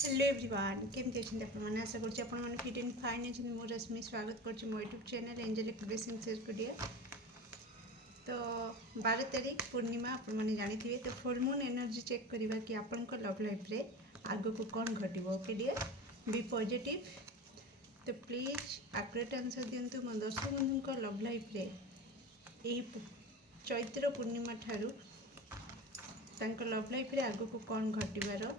Hello everyone केमती अच्छे आपने आशा करें फिट एंड फाइन अच्छे मो रश्मि स्वागत कर मो YouTube channel angelic blessing share. तो 12 तारीख पूर्णिमा आपने जानी तो फुल मून एनर्जी चेक करवा कि आपण लव लाइफ रे आग को कौन घट ओके डियर बी पॉजिटिव। तो प्लीज आक्युरेट आंसर दिंतु मो दर्शक बंधु लव लाइफ रे यही चैत्र पूर्णिमा ठारू लव लाइफ रे आग को कौन घटवार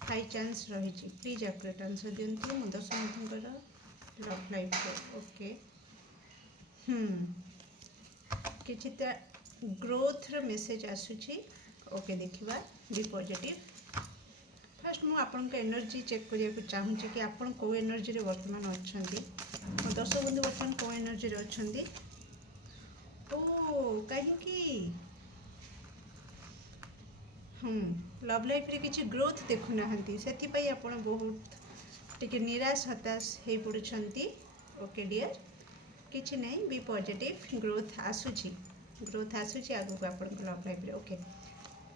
हाई चांस रही। प्लीज आक्युरेट आंसर दिंतु मो दर्शक बंधुकर लव लाइफ रे ओके। किसी ग्रोथ रो मेसेज आसूची ओके देखिबा बी पॉजिटिव। फर्स्ट मु आपन का एनर्जी चेक करिया को चाहूची कि आपन को एनर्जी रे वर्तमान अछंती मो दर्शक बंधु वर्तमान को एनर्जी रे अछंती। ओ काहे कि लव लाइफ रे किसी ग्रोथ देखु नाहंती सेति आपण बहुत टिके निराश हताश हे पड़ुछंती ओके डियर किछि नहीं बी पॉजिटिव ग्रोथ आसूची आगु आपण लव लाइफ रे okay.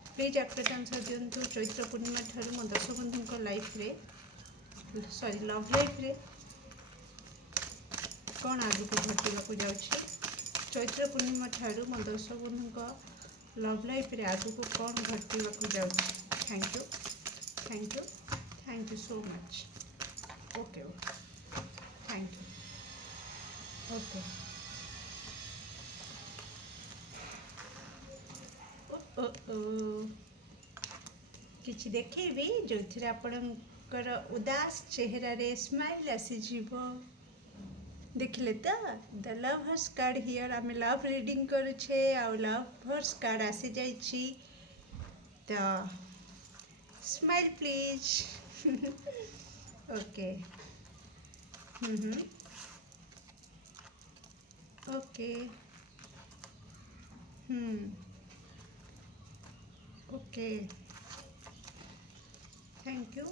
Please आक्युरेट answer दिंतु Chaitra Purnima ठारू मो दर्शक बंधु लाइफ रे सॉरी लव लाइफ रे कौन आगु को घटवाक जाउछि। चैत्र पूर्णिमा ठारू मो दर्शक बंधु लव लाइफ रे आगु को कौन घटवाक जाउछि। Thank you so much okay thank you okay. किछि देखिबी जो थी आपणकर उदास चेहरा रे स्माइल आसीजिव देखिले तो द लवर्स कार्ड हियर आम लव रीडिंग करुछे आ लवर्स कार्ड आसी जाइछि तो smile please okay okay okay thank you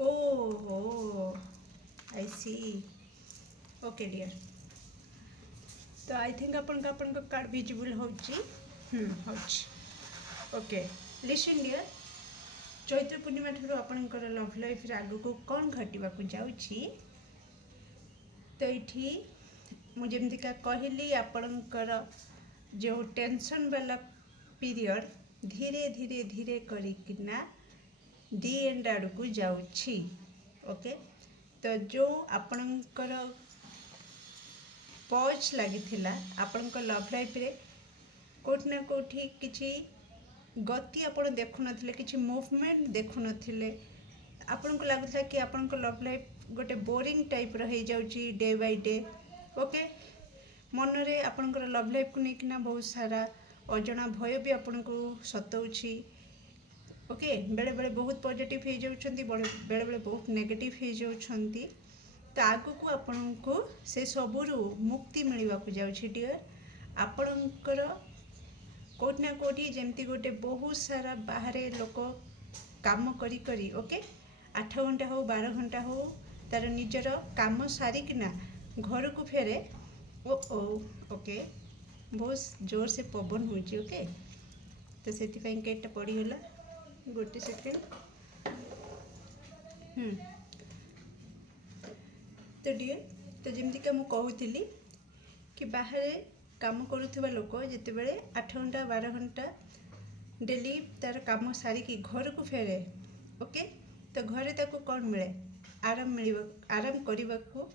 oh I see okay dear. तो आई थिंक अपन का कार्ड विजिबल होची okay listen dear Chaitra Purnima ठारू आपणकर लव लाइफ रे आगु को कौन घटवाक जाउछि। तो ये मुझेमतिका कहली आपणकर जो टेंशन वाला पीरियड धीरे धीरे धीरे करिकिना दी एंड आड़ को जाउछि ओके। तो जो आपणकर पॉज लगी आपणकर लव लाइफ रे कोठी ना कोठी किछि गति आपण देखु नथिले किछि मूवमेंट देखु नथिले आपन को लागुला कि आपन को लव लाइफ गोटे बोरिंग टाइप रही जाउची डे बाय डे ओके। मन रे आपन को लव लाइफ को लेकिना बहुत सारा अजना भय भी आपन को सताउची ओके। बेले बेले बहुत पॉजिटिव हो जाउछंती बेले बेले बहुत नेगेटिव हो जाउछंती। तो आगु को आपन को से सबुरु मुक्ति मिलवा को जाउछि डियर। आपनकर कोठी ना कोठी जमती गोटे बहुत सारा बाहर लोक काम करी करी ओके 8 घंटा हो 12 घंटा हो तार निजर काम सारिकिना घर को फेरे ओ ओके बहुत जोर से पवन होची ओके। तो से कईटा पड़ीगला गोटे सेकेंड तो डियर तो जमती मु कहूली कि बाहर काम करुवा लोक जितेबले 8 घंटा 12 घंटा डेली तार काम सारिकी घर को फेरे ओके। तो घरे ताको कौन मिले आराम करने को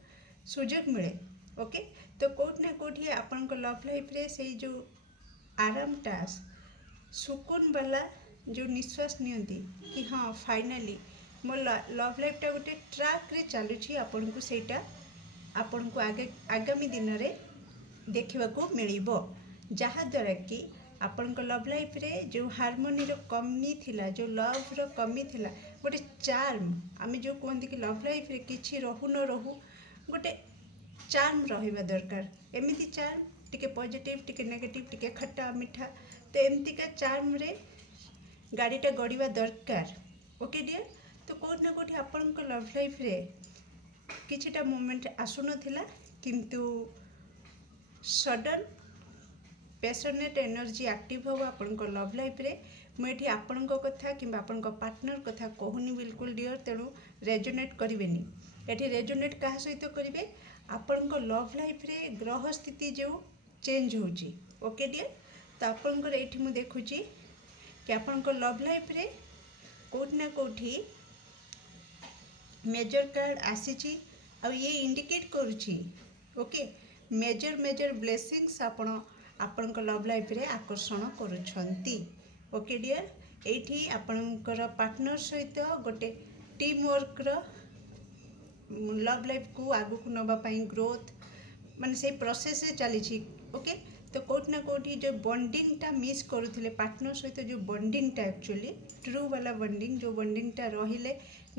सुजोग मिले ओके। तो कोठी ना कोठी आपण लव लाइफ रे से जो आरामटा सुकून वाला जो निश्वास नियंती कि हाँ फाइनाली मो लव लाइफटा गोटे ट्रैक रे चलुची आपण को सेटा आपण को आगामी दिन रे देखा मिलिबो जहाँद्वारा कि आपण लव लाइफ रे जो हार्मोनी रो कमी थिला जो लव रो कमी थिला गोटे चार्म आमे जो कहते कि लव लाइफ रे किछि रहू न रहू गोटे चार्म रहिबा दरकार एमिति चार्म टिके पॉजिटिव टिके नेगेटिव टिके खट्टा मिठा तो एमतिका चार्म रे गाड़ीटा गड़िबा दरकार ओके डियर। तो कोठी ना कोठी आपण लव लाइफ रे किछिटा मोमेंट आसु नथिला किंतु सडन पैशनेट एनर्जी एक्टिव हो आपण लव लाइफ रे मुझे आपण कथा कि आपण पार्टनर कथा कहूनी बिल्कुल डियर तेणु रेजोनेट करेनि ये रेजोनेट क्या सहित करेंगे आपण लव लाइफ रे ग्रह स्थिति जो चेंज होची ओके डियर तो आपणकर ये मुझे देखुची कि आपण लव लाइफ रे कोठी ना कोठी मेजर कार्ड आसी आ ये इंडिकेट करुची ओके मेजर मेजर ब्लेसिंग्स आपण लव लाइफ रे आकर्षण करुछंती ओके डियर एठी आपणकर पार्टनर सहित गोटे टीम वर्क लव लाइफ को आगु को नबा पई ग्रोथ माने से प्रोसेस रे चली ओके तो कोठी ना कोठी जो बॉन्डिंग टा मिस करुथिले पार्टनर सहित जो बॉन्डिंग टा एक्चुअली ट्रू वाला बॉन्डिंग जो बॉन्डिंग टा रहिले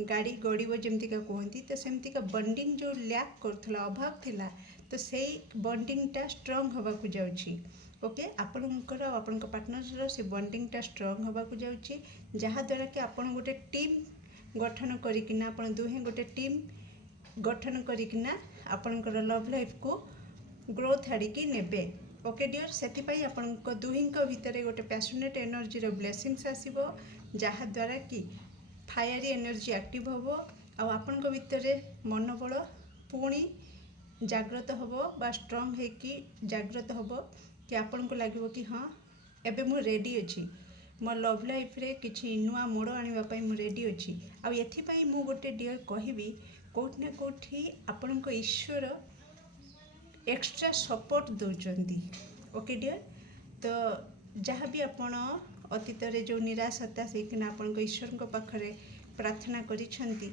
गाड़ी गड़ब जमती का कहती तो सेमती का बॉन्डिंग जो लैक करुला अभाव थिला तो से बॉन्डिंग टा स्ट्रांग होबा को जाउची ओके आपणकर आपण पार्टनर से बॉन्डिंग टा स्ट्रांग होबा को जाउची जहा द्वारा कि आपण गोटे टीम गठन करिकिना आपण दुहे गोटे टीम गठन करिकिना आपणकर लव लाइफ को ग्रोथ आड़िकी नेबे ओके डियर से आपण दुही भितर गोटे पैशनेट एनर्जी रो ब्लेसिंग्स आसीबो जहा द्वारा कि फायरी एनर्जी एक्टिव होबो आ आपण भितर मनोबल पुणी जागृत होबो बा स्ट्रांग है कि जागृत होबो कि आपण को लगे कि हाँ एबे मु रेडी अच्छी मो लव लाइफ रे किछि नुआ मोड़ आनिबा पई मु रेडी अच्छी आ एथि पई मु गोटे डियर कहबी कोठी ना कोठी आपण को ईश्वर एक्स्ट्रा सपोर्ट दौरान ओके डियर तो जहाँ भी आपण अतीत रे जो निराश हताश होना आपण ईश्वर पाखरे प्रार्थना करिछंती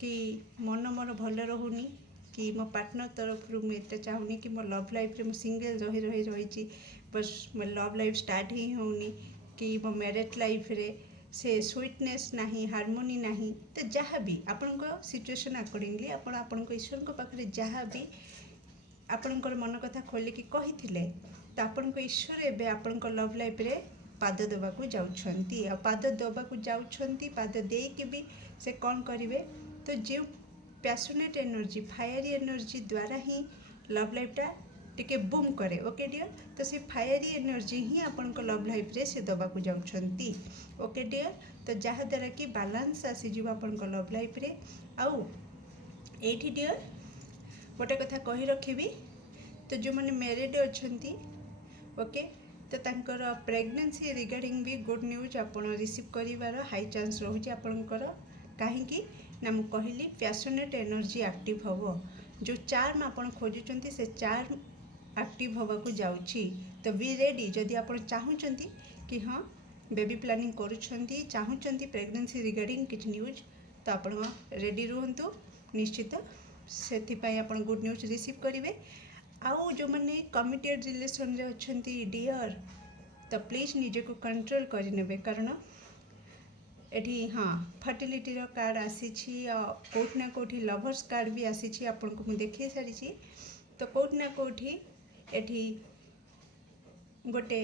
कि मन मोर भल रहुनी कि मो पार्टनर तरफ मुझे चाहूनी कि मो लव लाइफ रे मु सिंगल रही बस मो लव लाइफ स्टार्ट ही होनी कि मो मैरिड लाइफ रे से स्वीटनेस नहीं हार्मोनी नहीं तो जहाँ भी आपण सिचुएशन अकॉर्डिंगली आपण ईश्वर पाखरे जहाँ भी आपणकर मन कथा खोलिकी कही तो आपण ईश्वर एवं आपण लव लाइफ रे पाद देवाक जाउछंती आ पाद देवाक जाउछंती पाद देकी भी से कौन करेंगे तो जो पैशनेट एनर्जी फायरी एनर्जी द्वारा ही लव लाइफ टा टिके बूम करे ओके डियर तो से फायरी एनर्जी ही आपण लव लाइफ रे से देवाक जाउछंती ओके डियर तो जहाँ द्वारा कि बैलेंस आसीज आपण लव लाइफ रे आउ एठी डियर गोटे कथा कही रखी तो जो मैंने मैरिड अच्छी ओके तो तांकर प्रेगनेंसी रिगार्डिंग भी गुड न्यूज आपण रिसीव करिवार हाई चांस रोचे आपणकर कहीं ना मु कहली पैशनेट एनर्जी एक्टिव होबो जो चार्म आपण खोजुचंती से चार्म एक्टिव होबा को जाउची तो बी रेडी जदि आपण चाहुचंती कि हाँ बेबी प्लानिंग करूछंती चाहुचंती प्रेगनेंसी रिगार्डिंग किछ न्यूज तो आपण रेडी रुहंतु निश्चित से आपण गुड न्यूज रिसीव करेंगे आउ जो मैंने कमिटेड रिलेशन रे अच्छी डियर तो प्लीज निजे को कंट्रोल करने कारण एठी हाँ फर्टिलिटी रो कार्ड आसी कोठी ना कोठी लवर्स कार्ड भी आसी आपन को मुझे देखी सारी तो कोठी ना कोठी एठी गोटे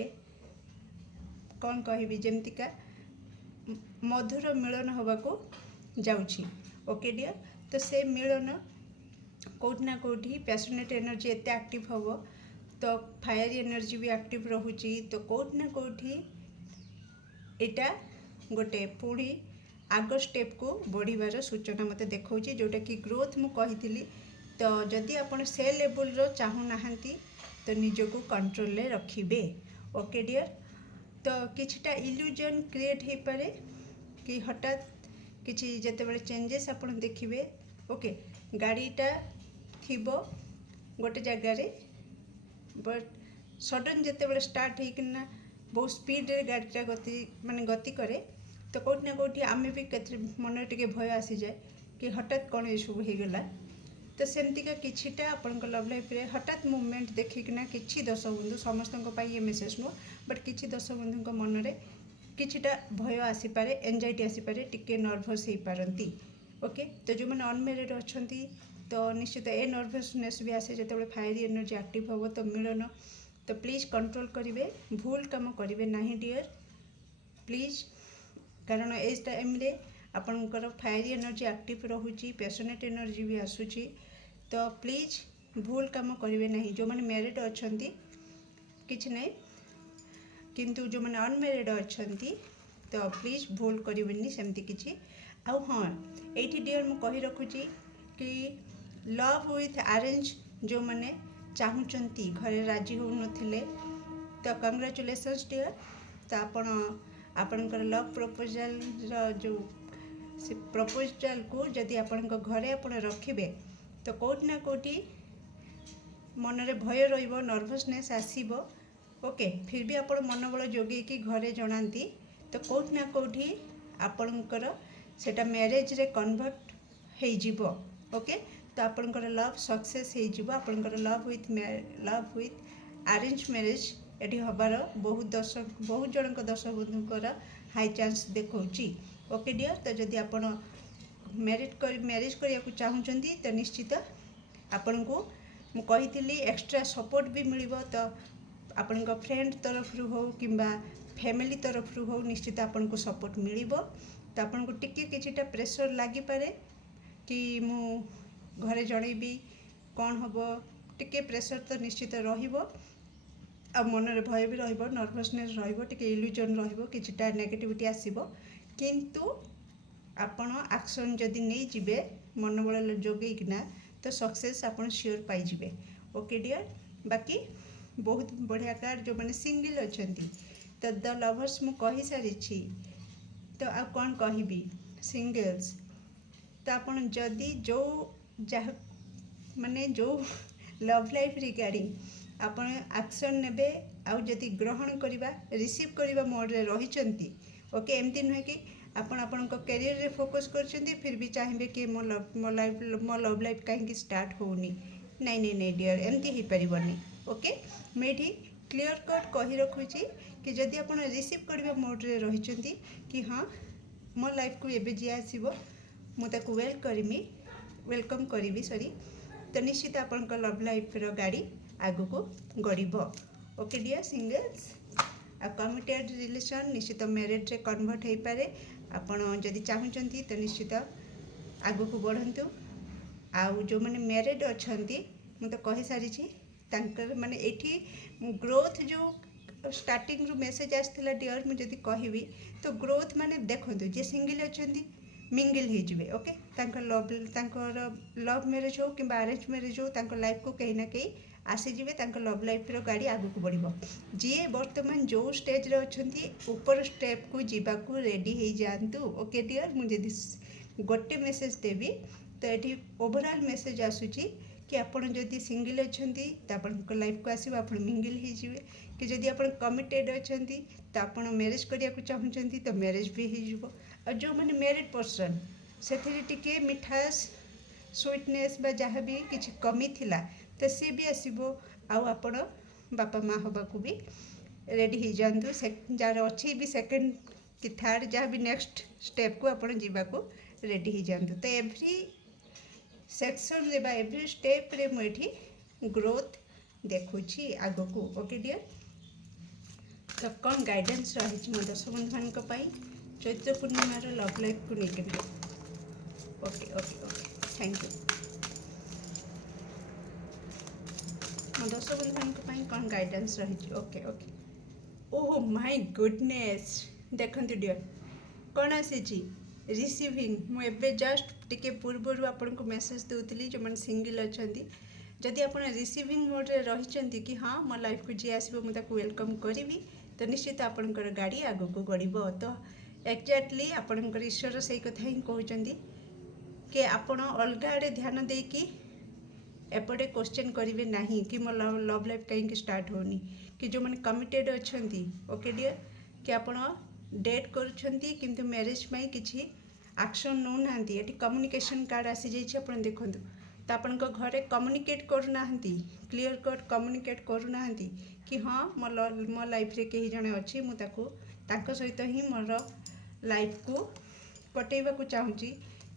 कौन कहबी जमतिका मधुर मिलन होबा को जाउची ओके डियर तो से मिलन कोठी ना कोठी पैशनेट एनर्जी एते एक्टिव होबो तो फायर एनर्जी भी एक्टिव रहुची तो कोठी ना कोठी एटा गोटे पुणी आग स्टेप को बढ़िबार सूचना मते देखौची जोटा कि ग्रोथ मु कहिथिली तो जदि आपण से लेवल रो चाहू नाहंती तो निजको कंट्रोल ले रखिबे ओके डियर तो किछटा इल्यूजन क्रिएट हे पारे कि हठात किछि जेतेबेले चेंजेस आपण देखिबे ओके गाड़ीटा थिबो गोटे जगार बट सडन जेतेबेले स्टार्ट होना बहुत स्पीड रे गाड़ीटा गति माने गति करे तो कोठी ना कोठी आमे भी केते मन टिके भय आसी जाए कि हठात कौन ये सब हो गला तो सेमतिका किछिटा आपण लव लाइफ रे हठात मूवमेंट देखिकिना किछि दर्शक बंधु समस्त ये मेसेज नुह बट किछि दर्शक बंधु मन रे किछिटा भय आसी पारे एंजाइटी आसी पारे टिके नर्भस हो पारंती ओके तो जो मैंने अनमेरिड अच्छी तो निश्चित ए नर्भसनेस भी आसे जो फायरी एनर्जी एक्टिव हम तो मिलन तो प्लीज कंट्रोल करेंगे भूल काम करेंगे ना डियर प्लीज कारण ए टाइम रे आपणकर फायरी एनर्जी एक्टिव रोची पैशनेट एनर्जी भी आसूची तो प्लीज भूल काम करेंगे ना जो मैंने मैरिड अच्छा किसी ना किंतु जो मैंने अनमेरिड अच्छी तो प्लीज भूल करेंगे सेमती किसी आउ हाँ ये डियर मु कही रखुची कि लव विथ अरेंज जो मैंने चाहूँगी घरे राजी हो नथिले तो कंग्रेचुलेशंस डियर। तो आपणकर लव प्रपोजल जो से प्रपोजल को जदि आपण घरे आपण रखिबे तो कोठी ना कोठी मनरे भय रहिबो नर्वसनेस आसीबो ओके फिर भी आपण मनोबल जोगे कि घरे जनाती तो कोठी ना कोठी आपणकर सेटा मैरिज रे कन्वर्ट हो जिवो ओके। तो आपणकर लव सक्सेस हो जिवो आपणकर love with arrange marriage eighty हबार बहुत जनक दर्शक बंधुकर हाई चांस देखौची ओके डियर। तो जदि आपण मैरिज करने चाहूँगी तो निश्चित आपण को मु कही एक्स्ट्रा सपोर्ट भी मिलिबो तो आपण फ्रेंड तरफ रु हो किंबा फैमिली तरफ रु हो निश्चित आपण को सपोर्ट मिलिबो। तो आपण को टिके किछिटा प्रेशर लागी पारे कि मु घरे जनइबी कौन हम टिके प्रेशर तो निश्चित रहिबो आ मनरे भय भी रहिबो नर्वसनेस रहिबो टिके इल्यूजन रहिबो किछिटा नेगेटिविटी आसीबो किंतु आपण एक्शन जदि नहीं जिबे मनोबल जोगेकिना तो सक्सेस आपण श्योर पाई जिबे ओके डियर। बाकी बहुत बढ़िया कार्ड जो मैंने सिंगल अच्छी तो द लवर्स मु कही सारी तो आ कौन कहबी सिंगल्स तो आपण जदि जो जहाँ माने जो लव लाइफ रिगार्डिंग आपण एक्शन नेबे आउ जदि ग्रहण करवा रिसीव करवा मोड रे रहिचंती ओके एमती नुहे कि आपण आपणक कैरियर रे फोकस करछंती फिर भी चाहिए कि मो लव लाइफ कहीं स्टार्ट होनी नहीं नहीं नहीं डियर एमती ही परिबनी ओके। मेठी क्लियर कट कही रखुची कि जदि आपण रिसीव करवा मोड रे रहिचंती कि हाँ मो लाइफ को एबे जी आसीबो मु ताको वेलकम करी सॉरी तो निश्चित आपणक लव लाइफ रो गाड़ी आगु को गड़ब ओके डियर। सिंगल्स आ कमिटेड रिलेशन निश्चित मैरिज रे कन्वर्ट हो पारे आपण जदि चाहूँगी तो निश्चित आगु को बढ़ंतु आउ जो मैंने मैरिड अच्छी मु तो कही सारी तांकर माने एठी ग्रोथ जो स्टार्टिंग रु मेसेज आसला डियर मुझे कहबी तो ग्रोथ माने देखंतु जे सिंगल अच्छी मिंगल हो जिवे ओके तांकर लव मैरिज हो कि अरेंज मैरिज हो तांकर लाइफ को कहीं ना कहीं आसीजे लव लाइफ रो गाड़ी आगु को बढ़िबो जी वर्तमान जो स्टेज रे अछंती ऊपर स्टेप को जीवाकू रेडी हो जातु ओके डियर। मुझे गोटे मेसेज देवी तो ये ओवरऑल मेसेज आसूची कि आपण जदि सिंगल अच्छी तो आपण लाइफ को आसो आप मिंगल हो कि जदि आप कमिटेड अच्छी तो आप मैरिज करने चाहूँगी तो मैरिज भी हो जो मैंने मैरिड पर्सन से टिके मिठास स्वीटनेस जहाँ भी किसी कमी थिला तो सी भी आसो आपण बापा माँ हवा को भी रेडी हो जातु जार अच्छी भी सेकेंड कि थर्ड जहाँ भी नेक्स्ट स्टेप को आपण जीवाको रेडी हो जातु। तो एवरी सेक्शन रे बा एवरी स्टेप रे मुझे ग्रोथ देखुची आग को ओके डियर। तो कौन गाइडेंस रही मो दर्शक बंधु मान चैत्र पूर्णिमार लव लाइफ को लेकर okay okay okay thank you मो दर्शक बंधु मान कौन गाइडेंस रही okay okay oh my goodness देखंतु डियर कौन आसी रिसीविंग मुझे जस्ट टिके पूर्वर आपन को मेसेज दूसरी जो मैंने सिंगल अच्छा जदि आप रिसीविंग मोड रे रही कि हाँ मो लाइफ को जी आसो मुझे वेलकम करी तो निश्चित आपणकर गाड़ी आग को गड़ब। तो एक्जाक्टली आपणकर ईश्वर से कथा ही कहते कि आपण अलग आड़े ध्यान देकी एपटे क्वेश्चन करेंगे ना कि मो लव लाइफ कहीं स्टार्ट होनी कि जो मैंने कमिटेड अच्छा ओके डियर कि आप डेट करुँच किंतु मैरिज में किसी एक्शन नौ ना ये कम्युनिकेशन कार्ड आसी जाइए आप देखूँ तो आपण घरे कम्युनिकेट करूना क्लीयर कट कम्युनिकेट करूना कि हाँ मो लाइफ रे कहीं जड़े अच्छी मुझे सहित ही मोर लाइफ को कटेवा को चाहूँगी।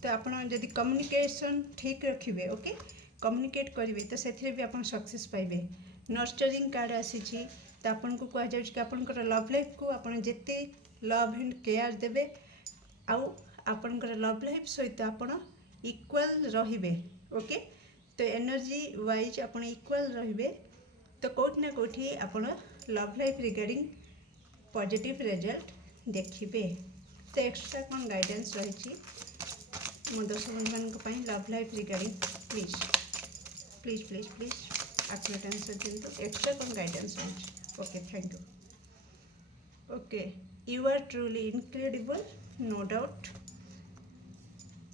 तो आपड़ जदि कम्युनिकेशन ठीक रखिए ओके कम्युनिकेट करेंगे तो से भी आप सक्सेस पाइबे। नर्चरिंग कार्ड आसी तो आपन को कह जाउछि कि आपनकर लव लाइफ को आप जिते लव एंड केयर देवे आउ आपनकर लव लाइफ सहित आप इक्वल रहिबे ओके। तो एनर्जी वाइज आप इक्वल रहिबे तो कौटि ना कौटि आप love life regarding positive result देखिए। तो एक्स्ट्रा कौन गाइडेंस रही मो दर्शक बंधु मान love life regarding please please please please accurate answer दिंतु। एक्स्ट्रा कौन गाइडेंस रही। Okay thank you. Okay you are truly incredible no doubt.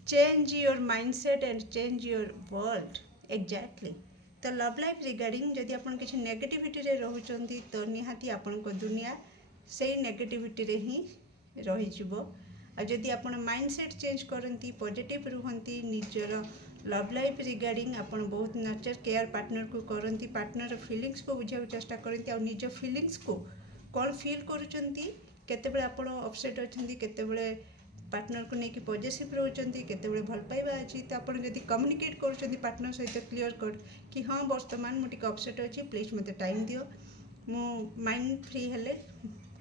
Change your mindset and change your world exactly. तो लव लाइफ रिगार्डिंग जदि आपन किसी negativity रे रहउचंती तो निहाती आपन को दुनिया से नेगेटिविटी रे ही रही जिवो। आ जदि आपन माइंडसेट चेंज करंती पॉजिटिव रुहंती निजर लव लाइफ रिगार्डिंग आपन बहुत नर्चर केयर पार्टनर को करंती पार्टनर फीलिंग्स को बुझा चेष्टा करंती आ निज फीलिंग्स को कौन फील करूचंती केतेबेले आपन अपसेट अछंती केतेबेले पार्टनर को लेकिन पॉजिटिव रोचंती केतेबेले भल पाइबा अछि तो आपन जदि कम्युनिकेट करूचंती पार्टनर सहित क्लियर कट कि हाँ वर्तमान मु टिके अपसेट अछि प्लीज मते टाइम दियो मु माइंड फ्री हेले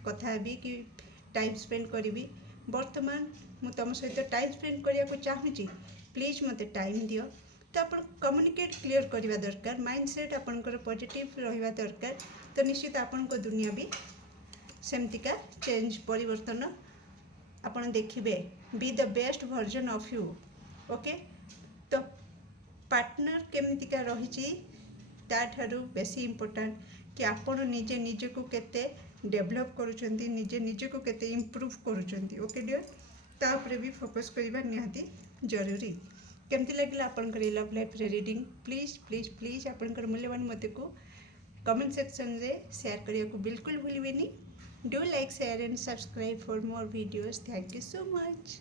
कथा हेबी कि टाइम स्पेंड करी वर्तमान मु तुम सहित टाइम स्पेंड करिया को चाहूँगी प्लीज मते टाइम दियो। तो आप कम्युनिकेट क्लियर करवा दरकार माइंडसेट आपनकर पॉजिटिव रहिबा दरकार। तो निश्चित आपन को दुनिया भी सेमतिका चेंज परिवर्तन आपन देखिबे। Be the best version of you. Okay तो पार्टनर केमितिका रही ताठारु बेसी इम्पोर्टेंट कि आपन निजे निजे को केते डेवलप करूचंती निजे निजे को केते इम्प्रूव करूचंती। ओके डियर तापरे भी फोकस करबा निहाती जरूरी। केमती लगिला आपनकर love life reading please please please आपनकर मूल्यवान मत को कमेंट सेक्शन रे शेयर करिया को बिल्कुल भूलिबेनी। Do like share and subscribe for more videos. Thank you so much.